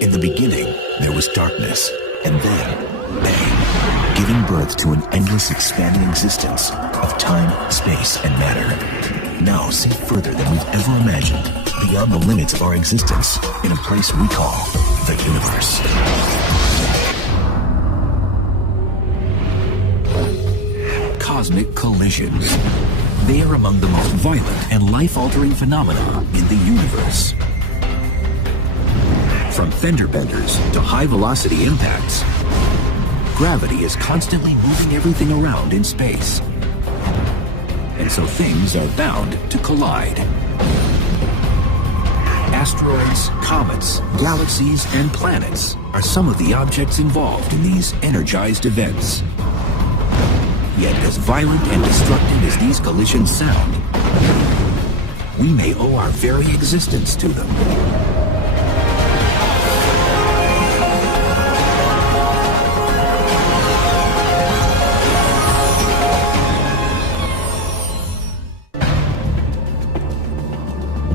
In the beginning, there was darkness, and then, bang, giving birth to an endless expanding existence of time, space, and matter. Now see further than we've ever imagined, beyond the limits of our existence, in a place we call the universe. Cosmic collisions. They are among the most violent and life-altering phenomena in the universe. From fender benders to high-velocity impacts, gravity is constantly moving everything around in space. And so things are bound to collide. Asteroids, comets, galaxies, and planets are some of the objects involved in these energized events. Yet as violent and destructive as these collisions sound, we may owe our very existence to them.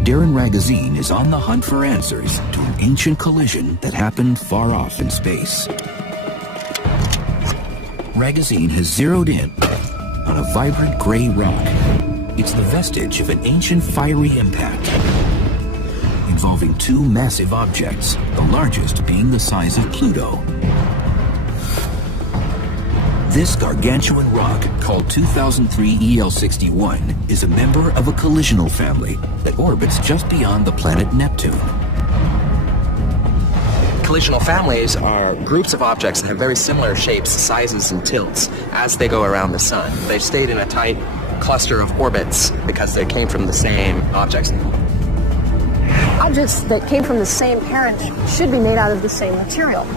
Darren Ragazine is on the hunt for answers to an ancient collision that happened far off in space. Ragazine has zeroed in on a vibrant gray rock. It's the vestige of an ancient fiery impact involving two massive objects, the largest being the size of Pluto. This gargantuan rock, called 2003 EL61, is a member of a collisional family that orbits just beyond the planet Neptune. Collisional families are groups of objects that have very similar shapes, sizes, and tilts as they go around the sun. They've stayed in a tight cluster of orbits because they came from the same objects. Objects that came from the same parent should be made out of the same material.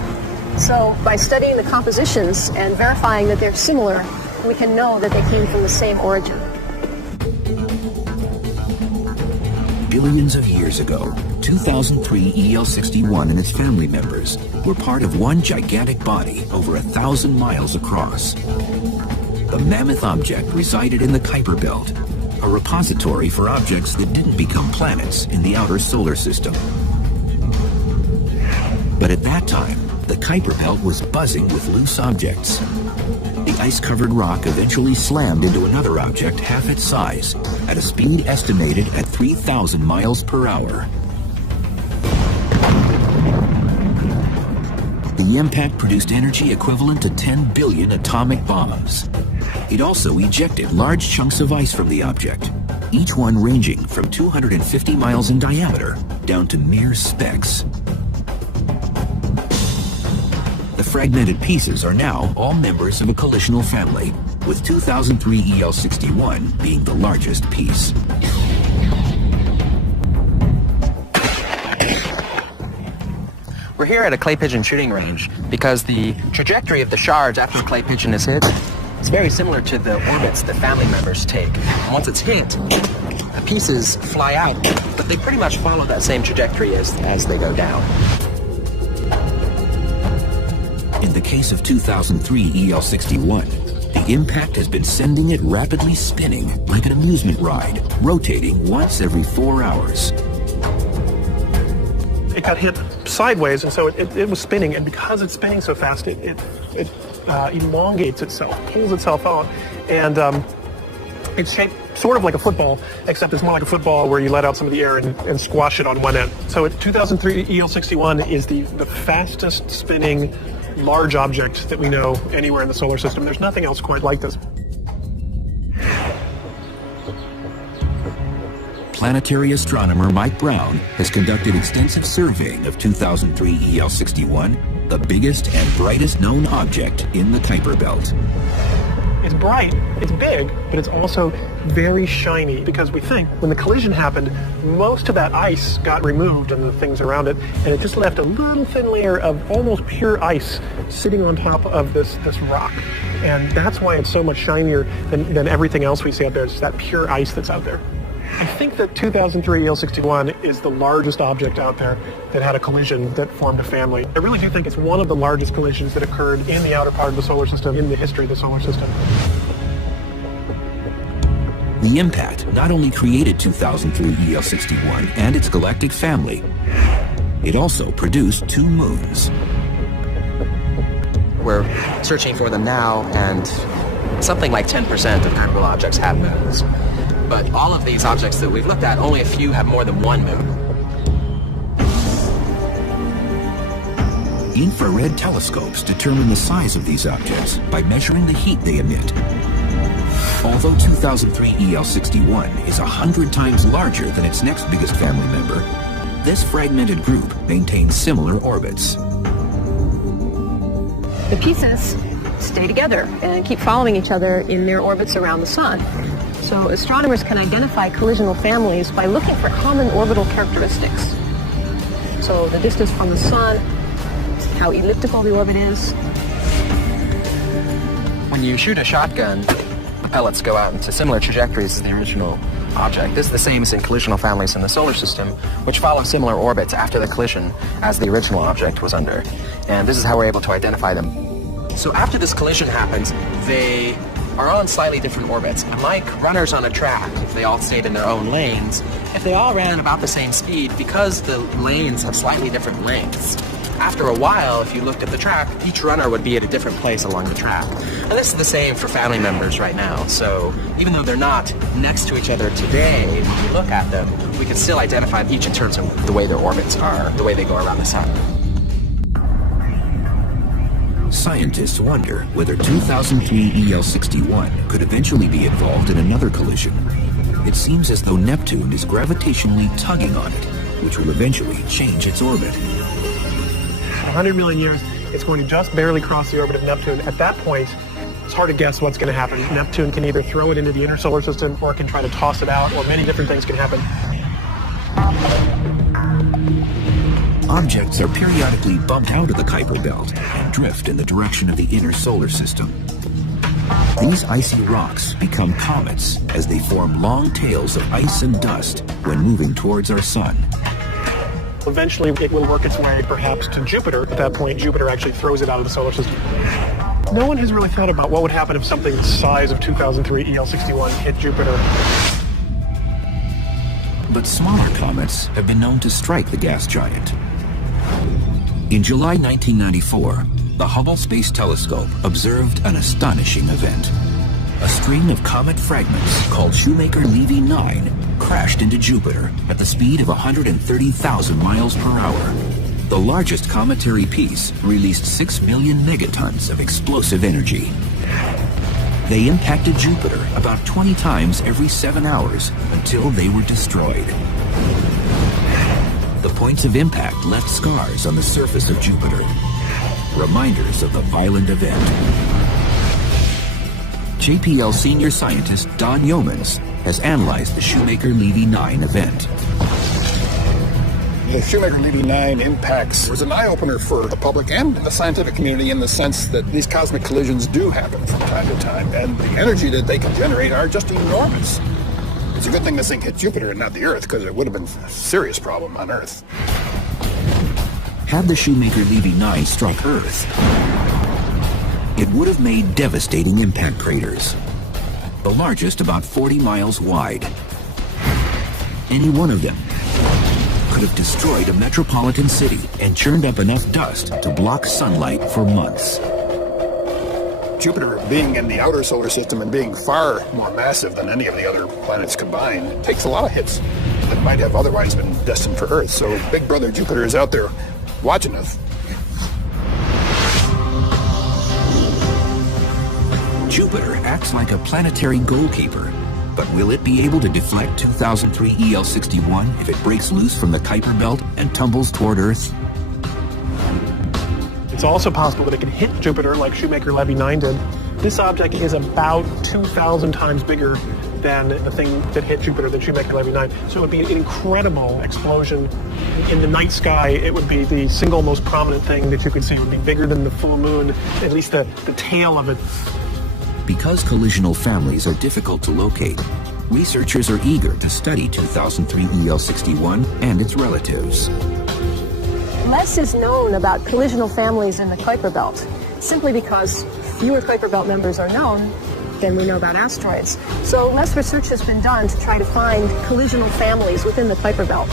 So by studying the compositions and verifying that they're similar, we can know that they came from the same origin. Billions of years ago, 2003 EL61 and its family members were part of one gigantic body over 1,000 miles across. The mammoth object resided in the Kuiper Belt, a repository for objects that didn't become planets in the outer solar system. But at that time, the Kuiper Belt was buzzing with loose objects. The ice-covered rock eventually slammed into another object half its size, at a speed estimated at 3,000 miles per hour. The impact produced energy equivalent to 10 billion atomic bombs. It also ejected large chunks of ice from the object, each one ranging from 250 miles in diameter down to mere specks. The fragmented pieces are now all members of a collisional family, with 2003 EL61 being the largest piece. We're here at a clay pigeon shooting range because the trajectory of the shards after the clay pigeon is hit is very similar to the orbits that family members take. And once it's hit, the pieces fly out, but they pretty much follow that same trajectory as they go down. In the case of 2003 EL61, the impact has been sending it rapidly spinning like an amusement ride, rotating once every 4 hours. It got hit sideways, and so it was spinning, and because it's spinning so fast, it elongates itself, pulls itself out, and it's shaped sort of like a football, except it's more like a football where you let out some of the air and squash it on one end. So 2003 EL61 is the fastest spinning large object that we know anywhere in the solar system. There's nothing else quite like this. Planetary astronomer Mike Brown has conducted extensive surveying of 2003 EL61, the biggest and brightest known object in the Kuiper Belt. It's bright, it's big, but it's also very shiny, because we think when the collision happened, most of that ice got removed and the things around it, and it just left a little thin layer of almost pure ice sitting on top of this rock. And that's why it's so much shinier than everything else we see out there. It's that pure ice that's out there. I think that 2003 EL61 is the largest object out there that had a collision that formed a family. I really do think it's one of the largest collisions that occurred in the outer part of the solar system, in the history of the solar system. The impact not only created 2003 EL61 and its galactic family, It also produced 2 moons. We're searching for them now, and something like 10% of comparable objects have moons. But all of these objects that we've looked at, only a few have more than 1 moon. Infrared telescopes determine the size of these objects by measuring the heat they emit. Although 2003 EL61 is 100 times larger than its next biggest family member, this fragmented group maintains similar orbits. The pieces stay together and keep following each other in their orbits around the sun. So astronomers can identify collisional families by looking for common orbital characteristics. So the distance from the sun, how elliptical the orbit is. When you shoot a shotgun, pellets go out into similar trajectories as the original object. This is the same as in collisional families in the solar system, which follow similar orbits after the collision as the original object was under. And this is how we're able to identify them. So after this collision happens, they are on slightly different orbits. And like runners on a track, if they all stayed in their own lanes, if they all ran about the same speed, because the lanes have slightly different lengths, after a while, if you looked at the track, each runner would be at a different place along the track. And this is the same for family members right now. So even though they're not next to each other today, when we look at them, we can still identify each in terms of the way their orbits are, the way they go around the sun. Scientists wonder whether 2003 EL61 could eventually be involved in another collision. It seems as though Neptune is gravitationally tugging on it, which will eventually change its orbit. 100 million years, it's going to just barely cross the orbit of Neptune. At that point, it's hard to guess what's going to happen. Neptune can either throw it into the inner solar system or it can try to toss it out, or many different things can happen. Objects are periodically bumped out of the Kuiper Belt and drift in the direction of the inner solar system. These icy rocks become comets as they form long tails of ice and dust when moving towards our sun. Eventually, it will work its way perhaps to Jupiter. At that point, Jupiter actually throws it out of the solar system. No one has really thought about what would happen if something the size of 2003 EL61 hit Jupiter. But smaller comets have been known to strike the gas giant. In July 1994, the Hubble Space Telescope observed an astonishing event. A string of comet fragments called Shoemaker-Levy 9 crashed into Jupiter at the speed of 130,000 miles per hour. The largest cometary piece released 6 million megatons of explosive energy. They impacted Jupiter about 20 times every 7 hours until they were destroyed. The points of impact left scars on the surface of Jupiter, reminders of the violent event. JPL senior scientist Don Yeomans has analyzed the Shoemaker-Levy 9 event. The Shoemaker-Levy 9 impacts was an eye-opener for the public and the scientific community in the sense that these cosmic collisions do happen from time to time, and the energy that they can generate are just enormous. It's a good thing this thing hit Jupiter and not the Earth, because it would have been a serious problem on Earth. Had the Shoemaker-Levy 9 struck Earth, it would have made devastating impact craters, the largest about 40 miles wide. Any one of them could have destroyed a metropolitan city and churned up enough dust to block sunlight for months. Jupiter, being in the outer solar system and being far more massive than any of the other planets combined, takes a lot of hits that might have otherwise been destined for Earth. So Big Brother Jupiter is out there watching us. Jupiter acts like a planetary goalkeeper, but will it be able to deflect 2003 EL61 if it breaks loose from the Kuiper Belt and tumbles toward Earth? It's also possible that it can hit Jupiter like Shoemaker-Levy 9 did. This object is about 2,000 times bigger than the thing that hit Jupiter, than Shoemaker-Levy 9. So it would be an incredible explosion. In the night sky, it would be the single most prominent thing that you could see. It would be bigger than the full moon, at least the tail of it. Because collisional families are difficult to locate, researchers are eager to study 2003 EL61 and its relatives. Less is known about collisional families in the Kuiper Belt, simply because fewer Kuiper Belt members are known than we know about asteroids. So less research has been done to try to find collisional families within the Kuiper Belt.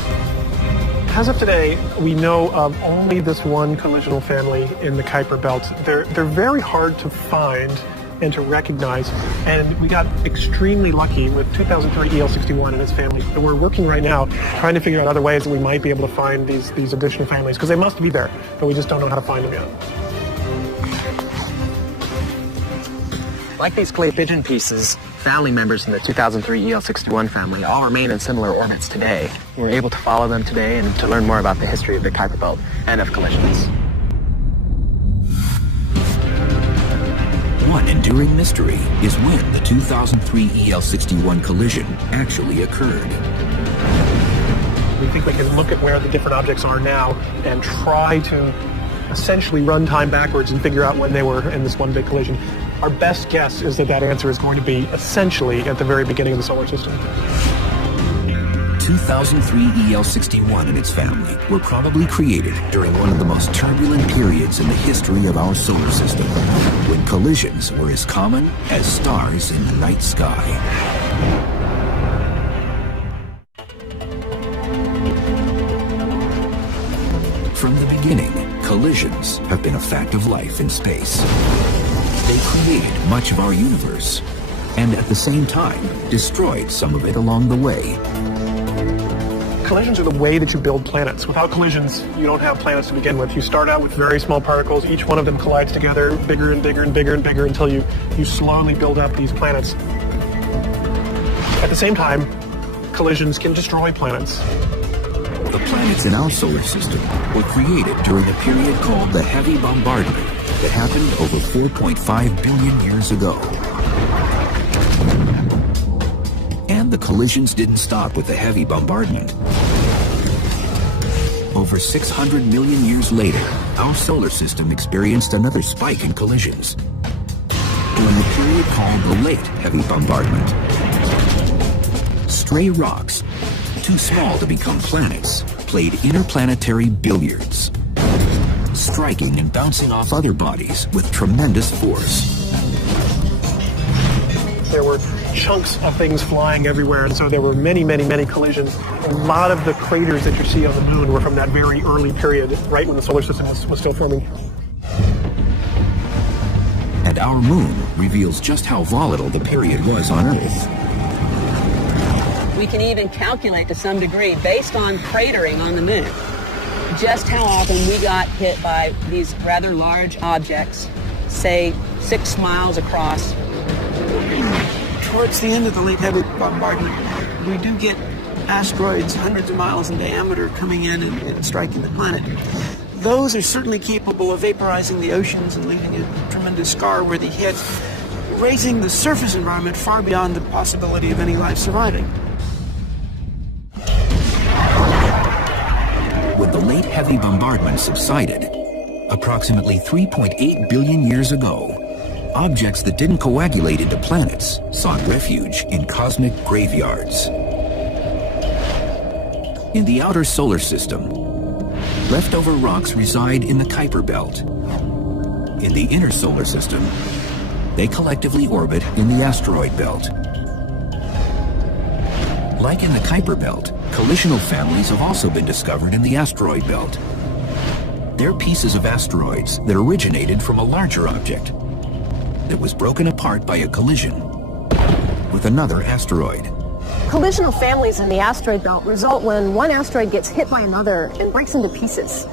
As of today, we know of only this one collisional family in the Kuiper Belt. They're very hard to find and to recognize, and we got extremely lucky with 2003 EL61 and its family. And we're working right now trying to figure out other ways that we might be able to find these additional families, because they must be there, but we just don't know how to find them yet. Like these clay pigeon pieces, family members in the 2003 EL61 family all remain in similar orbits today. We're able to follow them today and to learn more about the history of the Kuiper Belt and of collisions. One enduring mystery is when the 2003 EL61 collision actually occurred. We think we can look at where the different objects are now and try to essentially run time backwards and figure out when they were in this one big collision. Our best guess is that answer is going to be essentially at the very beginning of the solar system. 2003 EL61 and its family were probably created during one of the most turbulent periods in the history of our solar system, when collisions were as common as stars in the night sky. From the beginning, collisions have been a fact of life in space. They created much of our universe, and at the same time, destroyed some of it along the way. Collisions are the way that you build planets. Without collisions, you don't have planets to begin with. You start out with very small particles. Each one of them collides together, bigger and bigger and bigger and bigger, until you slowly build up these planets. At the same time, collisions can destroy planets. The planets in our solar system were created during a period called the heavy bombardment that happened over 4.5 billion years ago. And the collisions didn't stop with the heavy bombardment. Over 600 million years later, our solar system experienced another spike in collisions during a period called the late heavy bombardment. Stray rocks, too small to become planets, played interplanetary billiards, striking and bouncing off other bodies with tremendous force. There were chunks of things flying everywhere, and so there were many, many, many collisions. A lot of the craters that you see on the moon were from that very early period, right when the solar system was still forming. And our moon reveals just how volatile the period was on Earth. We can even calculate to some degree, based on cratering on the moon, just how often we got hit by these rather large objects, say 6 miles across. Towards the end of the late heavy bombardment, we do get asteroids hundreds of miles in diameter coming in and striking the planet. Those are certainly capable of vaporizing the oceans and leaving a tremendous scar-worthy hit, raising the surface environment far beyond the possibility of any life surviving. When the late heavy bombardment subsided, approximately 3.8 billion years ago, objects that didn't coagulate into planets sought refuge in cosmic graveyards. In the outer solar system, leftover rocks reside in the Kuiper Belt. In the inner solar system, they collectively orbit in the asteroid belt. Like in the Kuiper Belt, collisional families have also been discovered in the asteroid belt. They're pieces of asteroids that originated from a larger object that was broken apart by a collision with another asteroid. Collisional families in the asteroid belt result when one asteroid gets hit by another and breaks into pieces.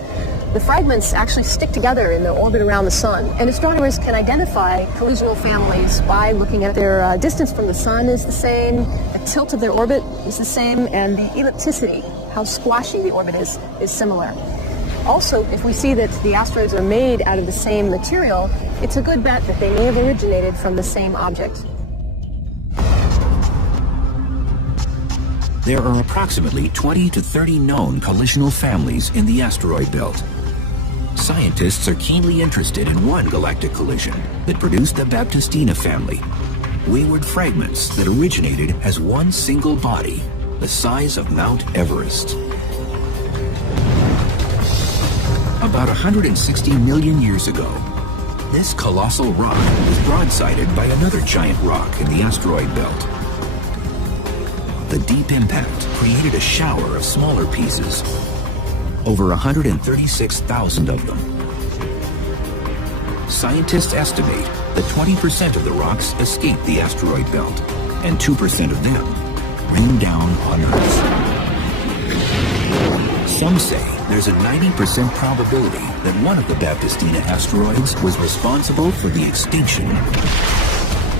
The fragments actually stick together in the orbit around the sun, and astronomers can identify collisional families by looking at their distance from the sun is the same, the tilt of their orbit is the same, and the ellipticity, how squashy the orbit is similar. Also, if we see that the asteroids are made out of the same material, it's a good bet that they may have originated from the same object. There are approximately 20 to 30 known collisional families in the asteroid belt. Scientists are keenly interested in one galactic collision that produced the Baptistina family, wayward fragments that originated as one single body, the size of Mount Everest. About 160 million years ago, this colossal rock was broadsided by another giant rock in the asteroid belt. The deep impact created a shower of smaller pieces, over 136,000 of them. Scientists estimate that 20% of the rocks escaped the asteroid belt, and 2% of them rain down on Earth. Some say there's a 90% probability that one of the Baptistina asteroids was responsible for the extinction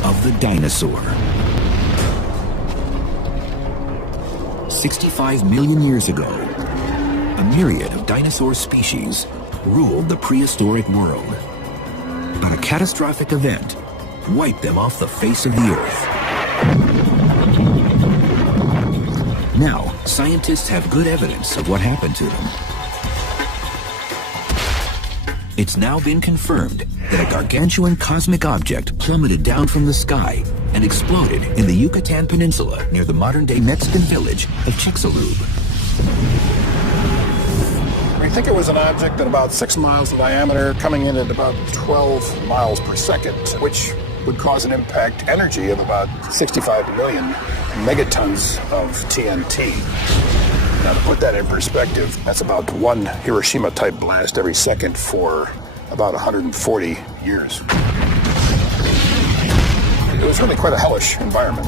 of the dinosaur. 65 million years ago, a myriad of dinosaur species ruled the prehistoric world. But a catastrophic event wiped them off the face of the Earth. Now, scientists have good evidence of what happened to them. It's now been confirmed that a gargantuan cosmic object plummeted down from the sky and exploded in the Yucatan Peninsula near the modern-day Mexican village of Chicxulub. I think it was an object at about 6 miles in diameter, coming in at about 12 miles per second, which would cause an impact energy of about 65 million megatons of TNT. Now, to put that in perspective, that's about one Hiroshima-type blast every second for about 140 years. It was really quite a hellish environment.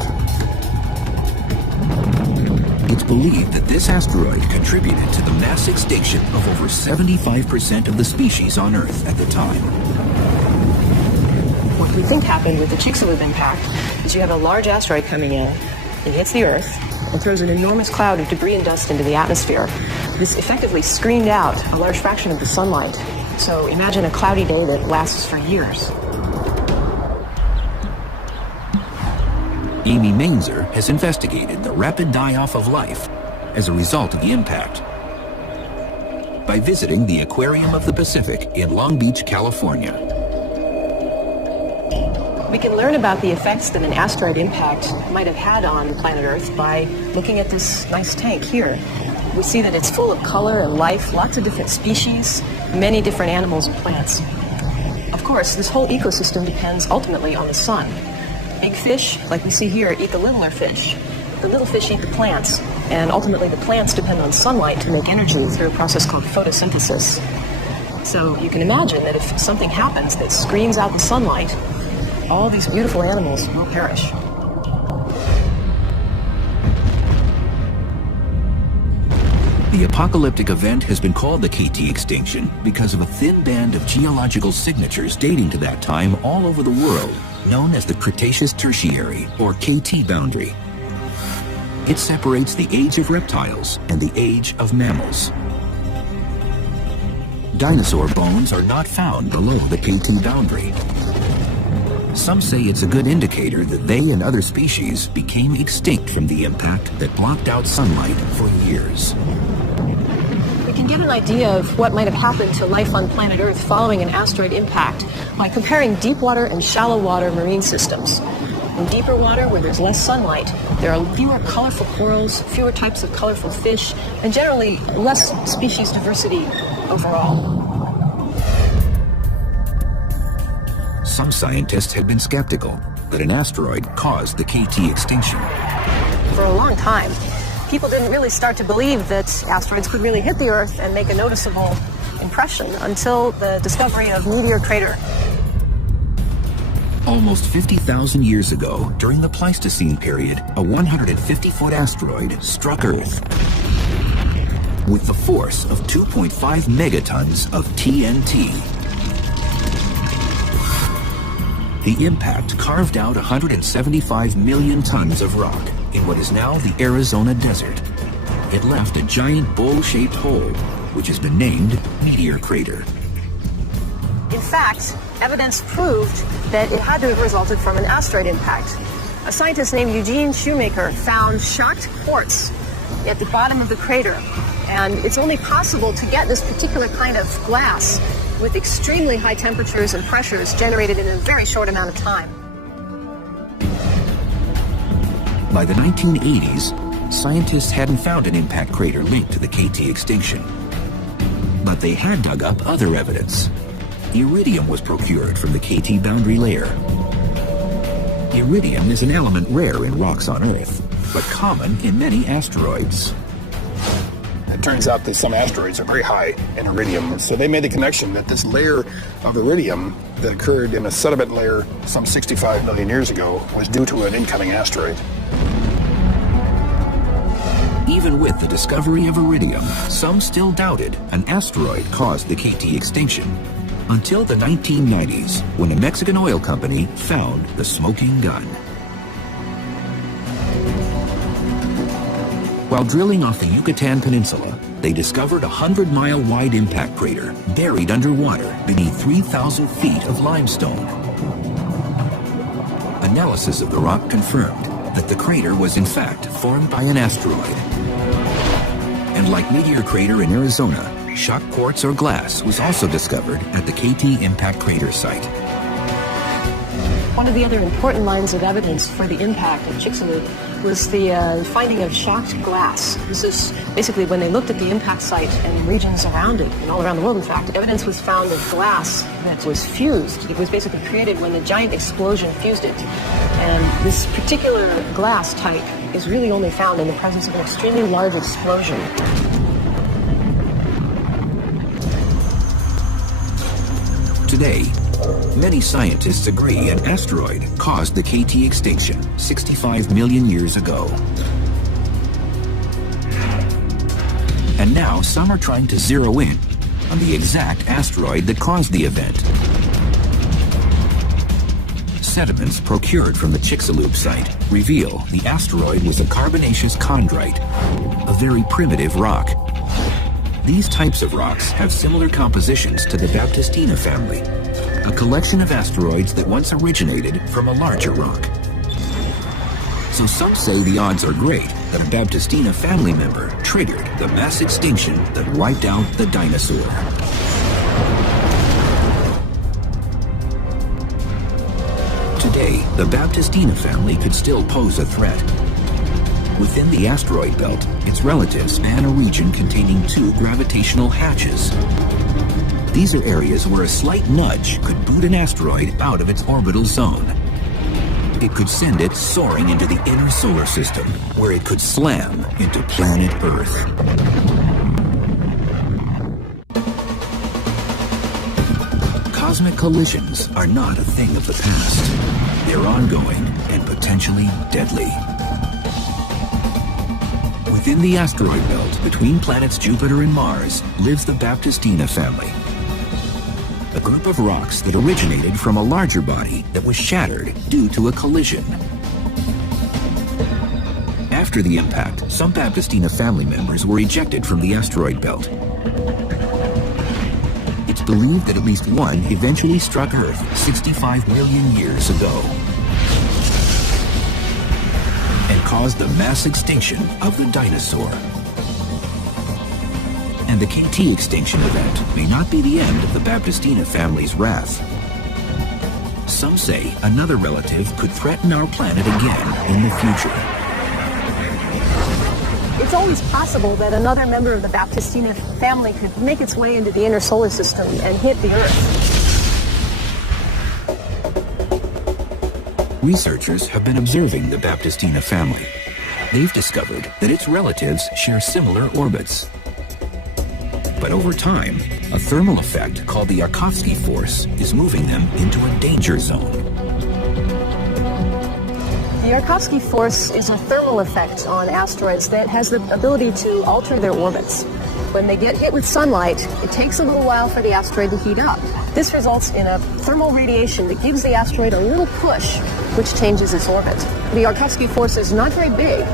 It's believed that this asteroid contributed to the mass extinction of over 75% of the species on Earth at the time. What we think happened with the Chicxulub impact is you have a large asteroid coming in, it hits the Earth, and throws an enormous cloud of debris and dust into the atmosphere. This effectively screened out a large fraction of the sunlight. So imagine a cloudy day that lasts for years. Amy Mainzer has investigated the rapid die-off of life as a result of the impact by visiting the Aquarium of the Pacific in Long Beach, California. We can learn about the effects that an asteroid impact might have had on planet Earth by looking at this nice tank here. We see that it's full of color and life, lots of different species, many different animals and plants. Of course, this whole ecosystem depends ultimately on the sun. Big fish, like we see here, eat the littler fish. The little fish eat the plants, and ultimately the plants depend on sunlight to make energy through a process called photosynthesis. So you can imagine that if something happens that screens out the sunlight, all these beautiful animals will perish. The apocalyptic event has been called the KT extinction because of a thin band of geological signatures dating to that time all over the world, known as the Cretaceous Tertiary, or KT boundary. It separates the age of reptiles and the age of mammals. Dinosaur bones are not found below the KT boundary. Some say it's a good indicator that they and other species became extinct from the impact that blocked out sunlight for years. We can get an idea of what might have happened to life on planet Earth following an asteroid impact by comparing deep water and shallow water marine systems. In deeper water, where there's less sunlight, there are fewer colorful corals, fewer types of colorful fish, and generally less species diversity overall. Some scientists had been skeptical that an asteroid caused the KT extinction. For a long time, people didn't really start to believe that asteroids could really hit the Earth and make a noticeable impression until the discovery of Meteor Crater. Almost 50,000 years ago, during the Pleistocene period, a 150-foot asteroid struck Earth with the force of 2.5 megatons of TNT. The impact carved out 175 million tons of rock in what is now the Arizona desert. It left a giant bowl-shaped hole, which has been named Meteor Crater. In fact, evidence proved that it had to have resulted from an asteroid impact. A scientist named Eugene Shoemaker found shocked quartz at the bottom of the crater, and it's only possible to get this particular kind of glass with extremely high temperatures and pressures generated in a very short amount of time. By the 1980s, scientists hadn't found an impact crater linked to the KT extinction. But they had dug up other evidence. Iridium was procured from the KT boundary layer. Iridium is an element rare in rocks on Earth, but common in many asteroids. It turns out that some asteroids are very high in iridium, so they made the connection that this layer of iridium that occurred in a sediment layer some 65 million years ago was due to an incoming asteroid. Even with the discovery of iridium, some still doubted an asteroid caused the KT extinction. Until the 1990s, when a Mexican oil company found the smoking gun. While drilling off the Yucatan Peninsula, they discovered a 100-mile wide impact crater buried underwater beneath 3,000 feet of limestone. Analysis of the rock confirmed that the crater was in fact formed by an asteroid. And like Meteor Crater in Arizona, shock quartz or glass was also discovered at the KT impact crater site. One of the other important lines of evidence for the impact of Chicxulub was the finding of shocked glass. This is basically when they looked at the impact site and regions around it, and all around the world in fact, evidence was found of glass that was fused. It was basically created when the giant explosion fused it. And this particular glass type is really only found in the presence of an extremely large explosion. Today, many scientists agree an asteroid caused the KT extinction 65 million years ago. And now some are trying to zero in on the exact asteroid that caused the event. Sediments procured from the Chicxulub site reveal the asteroid was a carbonaceous chondrite, a very primitive rock. These types of rocks have similar compositions to the Baptistina family, a collection of asteroids that once originated from a larger rock. So some say the odds are great that a Baptistina family member triggered the mass extinction that wiped out the dinosaur. Today, the Baptistina family could still pose a threat. Within the asteroid belt, its relatives span a region containing 2 gravitational hatches. These are areas where a slight nudge could boot an asteroid out of its orbital zone. It could send it soaring into the inner solar system, where it could slam into planet Earth. Cosmic collisions are not a thing of the past. They're ongoing and potentially deadly. Within the asteroid belt between planets Jupiter and Mars lives the Baptistina family, a group of rocks that originated from a larger body that was shattered due to a collision. After the impact, some Baptistina family members were ejected from the asteroid belt. It's believed that at least one eventually struck Earth 65 million years ago and caused the mass extinction of the dinosaur. And the KT extinction event may not be the end of the Baptistina family's wrath. Some say another relative could threaten our planet again in the future. It's always possible that another member of the Baptistina family could make its way into the inner solar system and hit the Earth. Researchers have been observing the Baptistina family. They've discovered that its relatives share similar orbits. But over time, a thermal effect called the Yarkovsky force is moving them into a danger zone. The Yarkovsky force is a thermal effect on asteroids that has the ability to alter their orbits. When they get hit with sunlight, it takes a little while for the asteroid to heat up. This results in a thermal radiation that gives the asteroid a little push, which changes its orbit. The Yarkovsky force is not very big,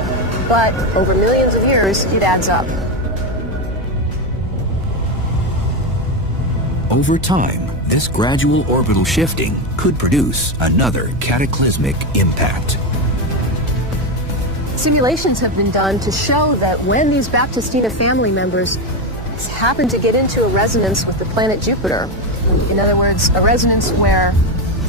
but over millions of years, it adds up. Over time, this gradual orbital shifting could produce another cataclysmic impact. Simulations have been done to show that when these Baptistina family members happen to get into a resonance with the planet Jupiter, in other words, a resonance where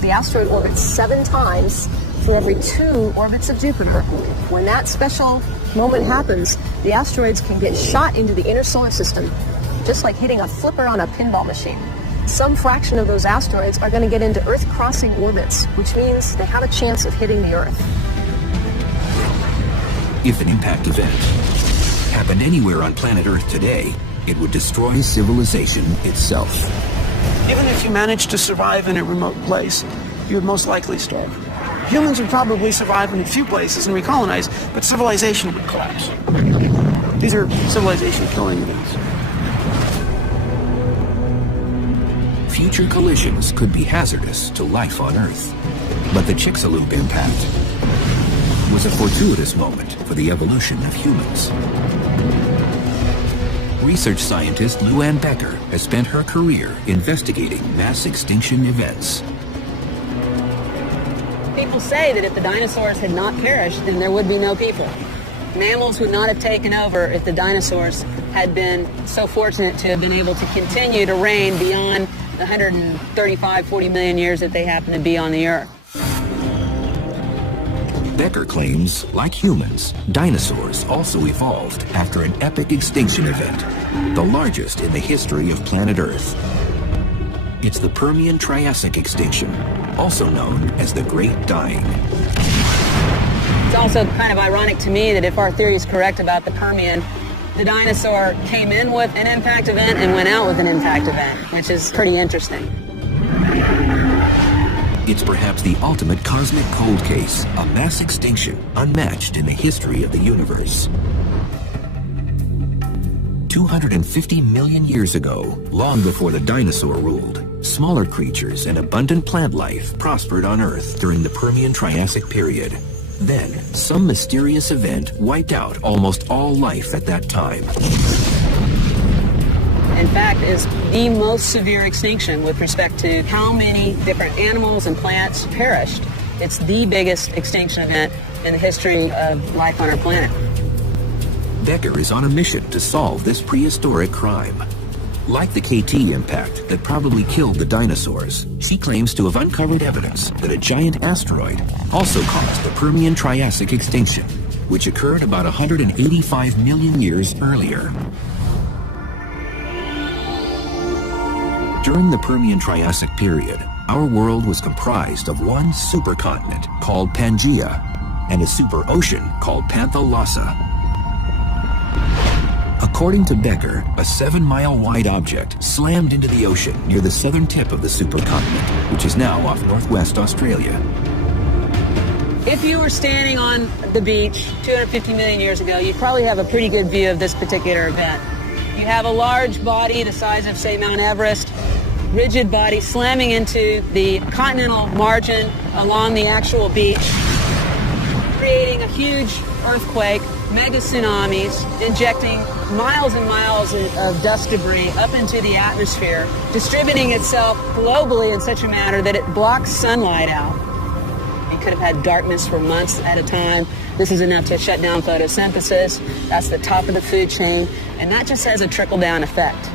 the asteroid orbits 7 times for every 2 orbits of Jupiter, when that special moment happens, the asteroids can get shot into the inner solar system, just like hitting a flipper on a pinball machine. Some fraction of those asteroids are going to get into Earth-crossing orbits, which means they have a chance of hitting the Earth. If an impact event happens happened anywhere on planet Earth today, it would destroy civilization itself. Even if you managed to survive in a remote place, you would most likely starve. Humans would probably survive in a few places and recolonize, but civilization would collapse. These are civilization-killing events. Future collisions could be hazardous to life on Earth. But the Chicxulub impact was a fortuitous moment for the evolution of humans. Research scientist Luann Becker has spent her career investigating mass extinction events. People say that if the dinosaurs had not perished, then there would be no people. Mammals would not have taken over if the dinosaurs had been so fortunate to have been able to continue to reign beyond the 135, 40 million years that they happen to be on the Earth. Becker claims, like humans, dinosaurs also evolved after an epic extinction event, the largest in the history of planet Earth. It's the Permian-Triassic extinction, also known as the Great Dying. It's also kind of ironic to me that if our theory is correct about the Permian, the dinosaur came in with an impact event and went out with an impact event, which is pretty interesting. It's perhaps the ultimate cosmic cold case, a mass extinction unmatched in the history of the universe. 250 million years ago, long before the dinosaur ruled, smaller creatures and abundant plant life prospered on Earth during the Permian-Triassic period. Then, some mysterious event wiped out almost all life at that time. In fact, is the most severe extinction with respect to how many different animals and plants perished. It's the biggest extinction event in the history of life on our planet. Becker is on a mission to solve this prehistoric crime. Like the KT impact that probably killed the dinosaurs, she claims to have uncovered evidence that a giant asteroid also caused the Permian-Triassic extinction, which occurred about 185 million years earlier. During the Permian-Triassic period, our world was comprised of one supercontinent called Pangaea and a superocean called Panthalassa. According to Becker, a 7-mile-wide object slammed into the ocean near the southern tip of the supercontinent, which is now off northwest Australia. If you were standing on the beach 250 million years ago, you'd probably have a pretty good view of this particular event. You have a large body the size of, say, Mount Everest, rigid body slamming into the continental margin along the actual beach, creating a huge earthquake, mega tsunamis, injecting miles and miles of dust debris up into the atmosphere, distributing itself globally in such a manner that it blocks sunlight out. You could have had darkness for months at a time. This is enough to shut down photosynthesis. That's the top of the food chain, and that just has a trickle-down effect.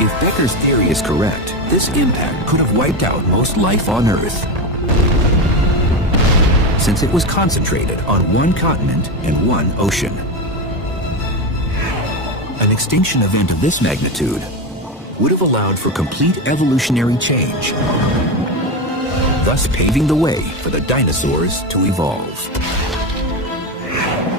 If Becker's theory is correct, this impact could have wiped out most life on Earth, since it was concentrated on one continent and one ocean. An extinction event of this magnitude would have allowed for complete evolutionary change, thus paving the way for the dinosaurs to evolve.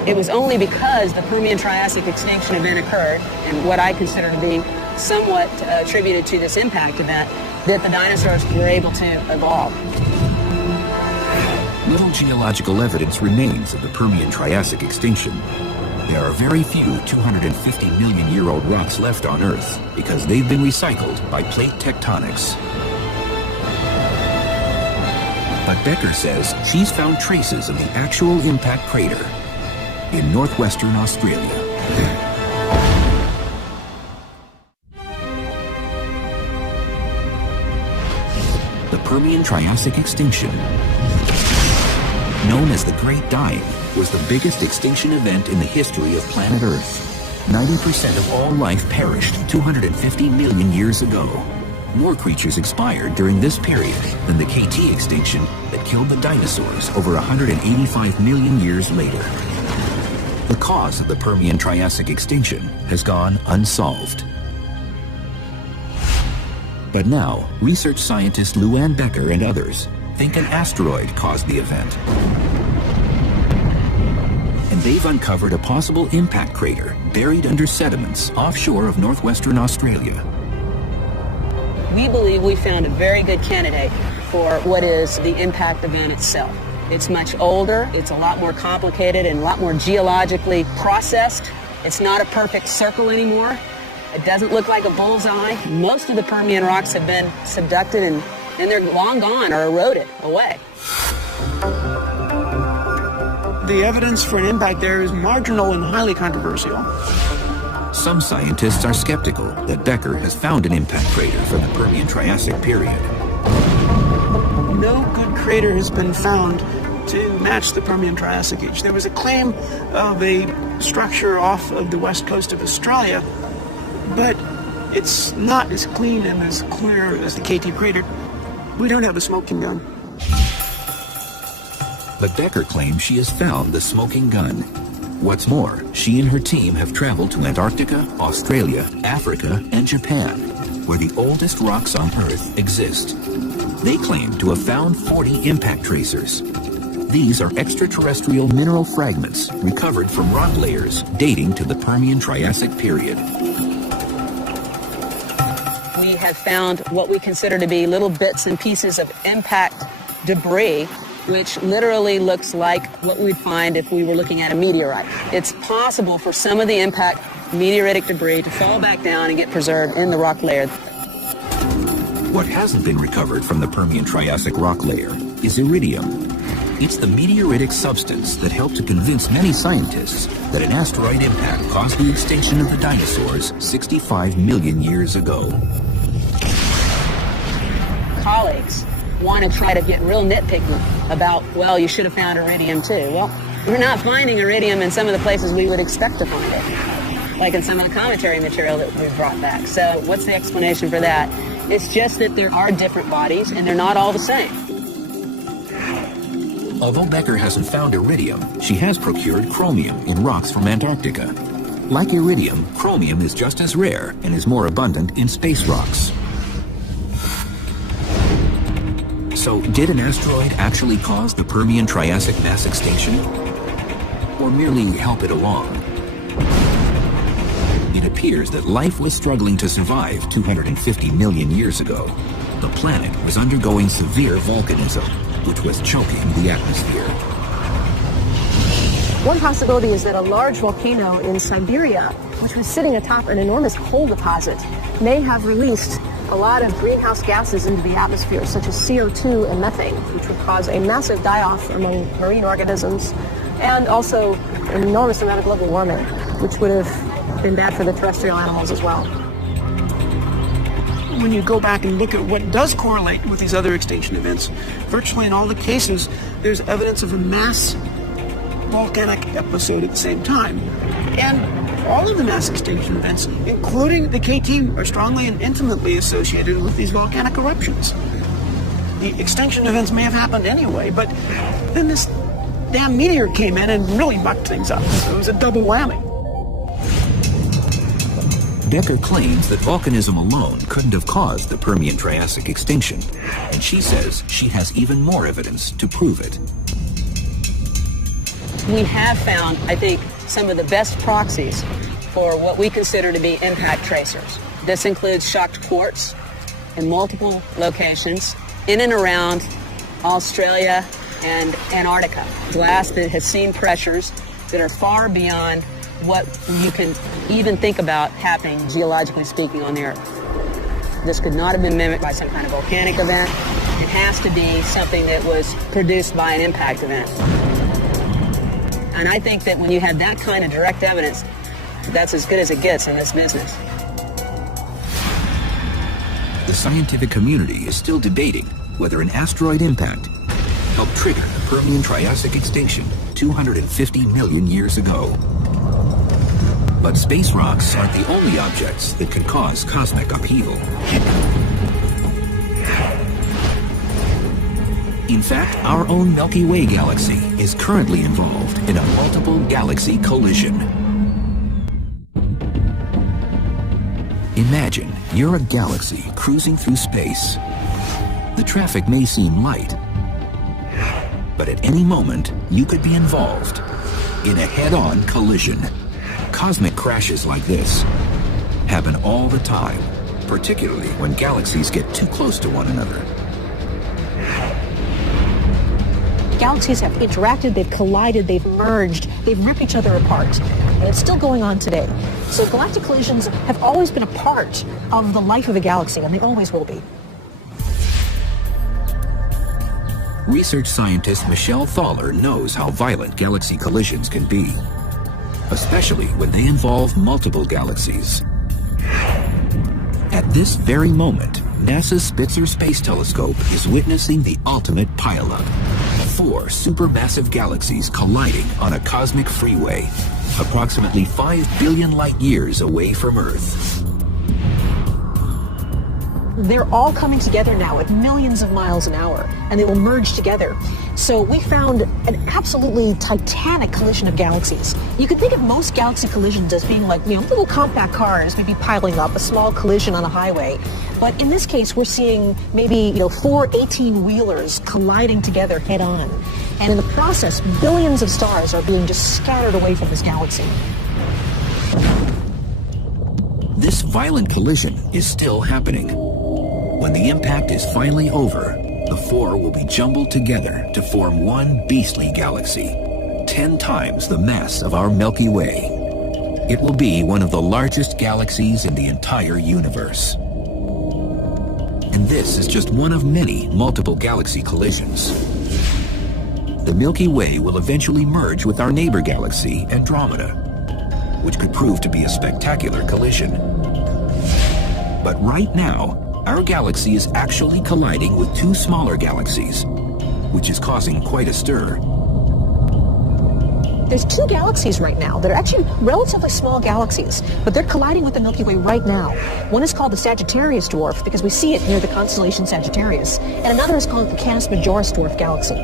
It was only because the Permian-Triassic extinction event occurred, and what I consider to be somewhat attributed to this impact event, that the dinosaurs were able to evolve. Little geological evidence remains of the Permian-Triassic extinction. There are very few 250 million-year-old rocks left on Earth because they've been recycled by plate tectonics. But Becker says she's found traces of the actual impact crater in northwestern Australia. The Permian-Triassic extinction, known as the Great Dying, was the biggest extinction event in the history of planet Earth. 90% of all life perished 250 million years ago. More creatures expired during this period than the KT extinction that killed the dinosaurs over 185 million years later. The cause of the Permian-Triassic extinction has gone unsolved. But now, research scientist Luann Becker and others think an asteroid caused the event. And they've uncovered a possible impact crater buried under sediments offshore of northwestern Australia. We believe we found a very good candidate for what is the impact event itself. It's much older, it's a lot more complicated and a lot more geologically processed. It's not a perfect circle anymore. It doesn't look like a bullseye. Most of the Permian rocks have been subducted and they're long gone or eroded away. The evidence for an impact there is marginal and highly controversial. Some scientists are skeptical that Becker has found an impact crater from the Permian-Triassic period. No good crater has been found to match the Permian-Triassic age. There was a claim of a structure off of the west coast of Australia, but it's not as clean and as clear as the KT crater. We don't have a smoking gun. But Becker claims she has found the smoking gun. What's more, she and her team have traveled to Antarctica, Australia, Africa, and Japan, where the oldest rocks on Earth exist. They claim to have found 40 impact tracers. These are extraterrestrial mineral fragments recovered from rock layers dating to the Permian-Triassic period. We have found what we consider to be little bits and pieces of impact debris, which literally looks like what we'd find if we were looking at a meteorite. It's possible for some of the impact meteoritic debris to fall back down and get preserved in the rock layer. What hasn't been recovered from the Permian-Triassic rock layer is iridium. It's the meteoritic substance that helped to convince many scientists that an asteroid impact caused the extinction of the dinosaurs 65 million years ago. Colleagues want to try to get real nitpicky about, well, you should have found iridium too. Well, we're not finding iridium in some of the places we would expect to find it, like in some of the commentary material that we've brought back. So what's the explanation for that? It's just that there are different bodies and they're not all the same. Although Becker hasn't found iridium, she has procured chromium in rocks from Antarctica. Like iridium, chromium is just as rare and is more abundant in space rocks. So, did an asteroid actually cause the Permian-Triassic mass extinction? Or merely help it along? It appears that life was struggling to survive 250 million years ago. The planet was undergoing severe volcanism, which was choking the atmosphere. One possibility is that a large volcano in Siberia, which was sitting atop an enormous coal deposit, may have released a lot of greenhouse gases into the atmosphere, such as CO2 and methane, which would cause a massive die-off among marine organisms, and also an enormous amount of global warming, which would have been bad for the terrestrial animals as well. When you go back and look at what does correlate with these other extinction events, virtually in all the cases, there's evidence of a mass volcanic episode at the same time. And all of the mass extinction events, including the KT, are strongly and intimately associated with these volcanic eruptions. The extinction events may have happened anyway, but then this damn meteor came in and really mucked things up. So it was a double whammy. Becker claims that volcanism alone couldn't have caused the Permian-Triassic extinction, and she says she has even more evidence to prove it. We have found, I think, some of the best proxies for what we consider to be impact tracers. This includes shocked quartz in multiple locations in and around Australia and Antarctica. Glass that has seen pressures that are far beyond what you can even think about happening, geologically speaking, on the Earth. This could not have been mimicked by some kind of volcanic event. It has to be something that was produced by an impact event. And I think that when you have that kind of direct evidence, that's as good as it gets in this business. The scientific community is still debating whether an asteroid impact helped trigger the Permian-Triassic extinction 250 million years ago. But space rocks aren't the only objects that could cause cosmic upheaval. In fact, our own Milky Way galaxy is currently involved in a multiple galaxy collision. Imagine you're a galaxy cruising through space. The traffic may seem light, but at any moment, you could be involved in a head-on collision. Cosmic crashes like this happen all the time, particularly when galaxies get too close to one another. Galaxies have interacted, they've collided, they've merged, they've ripped each other apart. And it's still going on today. So galactic collisions have always been a part of the life of a galaxy, and they always will be. Research scientist Michelle Thaler knows how violent galaxy collisions can be, especially when they involve multiple galaxies. At this very moment, NASA's Spitzer Space Telescope is witnessing the ultimate pileup. 4 supermassive galaxies colliding on a cosmic freeway, approximately 5 billion light years away from Earth. They're all coming together now at millions of miles an hour, and they will merge together. So we found an absolutely titanic collision of galaxies. You can think of most galaxy collisions as being like, little compact cars maybe piling up, a small collision on a highway. But in this case, we're seeing maybe, 4 18-wheelers colliding together head-on. And in the process, billions of stars are being just scattered away from this galaxy. This violent collision is still happening. When the impact is finally over, the 4 will be jumbled together to form one beastly galaxy, 10 times the mass of our Milky Way. It will be one of the largest galaxies in the entire universe. And this is just one of many multiple galaxy collisions. The Milky Way will eventually merge with our neighbor galaxy, Andromeda, which could prove to be a spectacular collision. But right now, our galaxy is actually colliding with 2 smaller galaxies, which is causing quite a stir. There's 2 galaxies right now that are actually relatively small galaxies, but they're colliding with the Milky Way right now. One is called the Sagittarius dwarf, because we see it near the constellation Sagittarius, and another is called the Canis Majoris dwarf galaxy.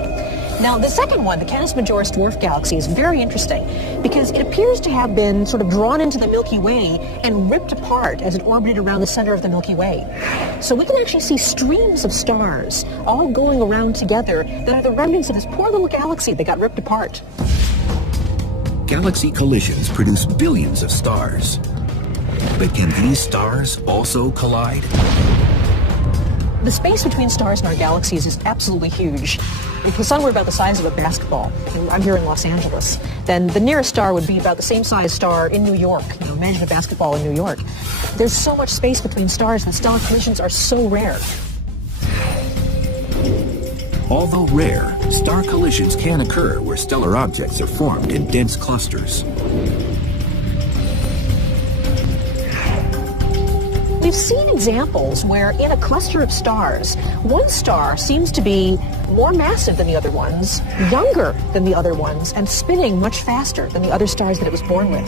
Now, the second one, the Canis Majoris dwarf galaxy, is very interesting because it appears to have been sort of drawn into the Milky Way and ripped apart as it orbited around the center of the Milky Way. So we can actually see streams of stars all going around together that are the remnants of this poor little galaxy that got ripped apart. Galaxy collisions produce billions of stars. But can these stars also collide? The space between stars in our galaxies is absolutely huge. If the sun were about the size of a basketball, and I'm here in Los Angeles, then the nearest star would be about the same size star in New York. Imagine a basketball in New York. There's so much space between stars that stellar collisions are so rare. Although rare, star collisions can occur where stellar objects are formed in dense clusters. We've seen examples where in a cluster of stars, one star seems to be more massive than the other ones, younger than the other ones, and spinning much faster than the other stars that it was born with.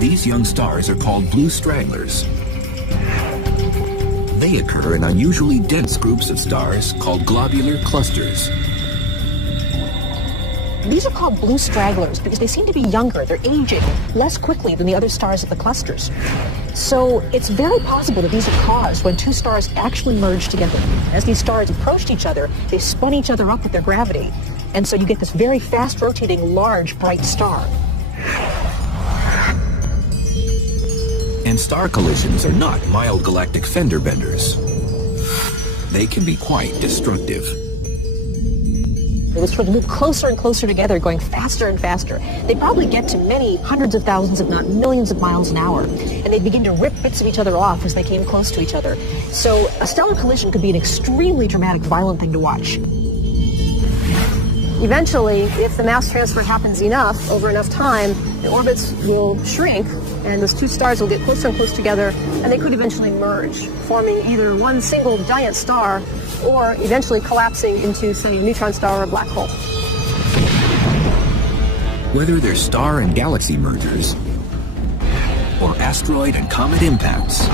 These young stars are called blue stragglers. They occur in unusually dense groups of stars called globular clusters. These are called blue stragglers because they seem to be younger. They're aging less quickly than the other stars of the clusters. So it's very possible that these are caused when 2 stars actually merge together. As these stars approached each other, they spun each other up with their gravity. And so you get this very fast-rotating, large, bright star. And star collisions are not mild galactic fender benders. They can be quite destructive. They would sort of move closer and closer together, going faster and faster. They'd probably get to many hundreds of thousands, if not millions of miles an hour. And they'd begin to rip bits of each other off as they came close to each other. So a stellar collision could be an extremely dramatic, violent thing to watch. Eventually, if the mass transfer happens enough, over enough time, the orbits will shrink, and those 2 stars will get closer and closer together, and they could eventually merge, forming either one single giant star or eventually collapsing into, say, a neutron star or a black hole. Whether they're star and galaxy mergers or asteroid and comet impacts,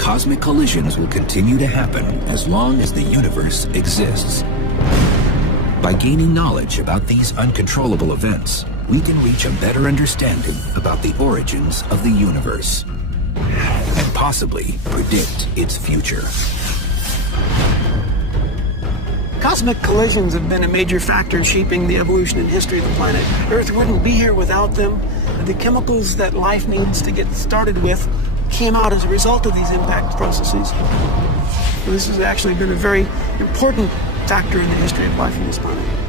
cosmic collisions will continue to happen as long as the universe exists. By gaining knowledge about these uncontrollable events, we can reach a better understanding about the origins of the universe and possibly predict its future. Cosmic collisions have been a major factor in shaping the evolution and history of the planet. Earth wouldn't be here without them. The chemicals that life needs to get started with came out as a result of these impact processes. So this has actually been a very important factor in the history of life on this planet.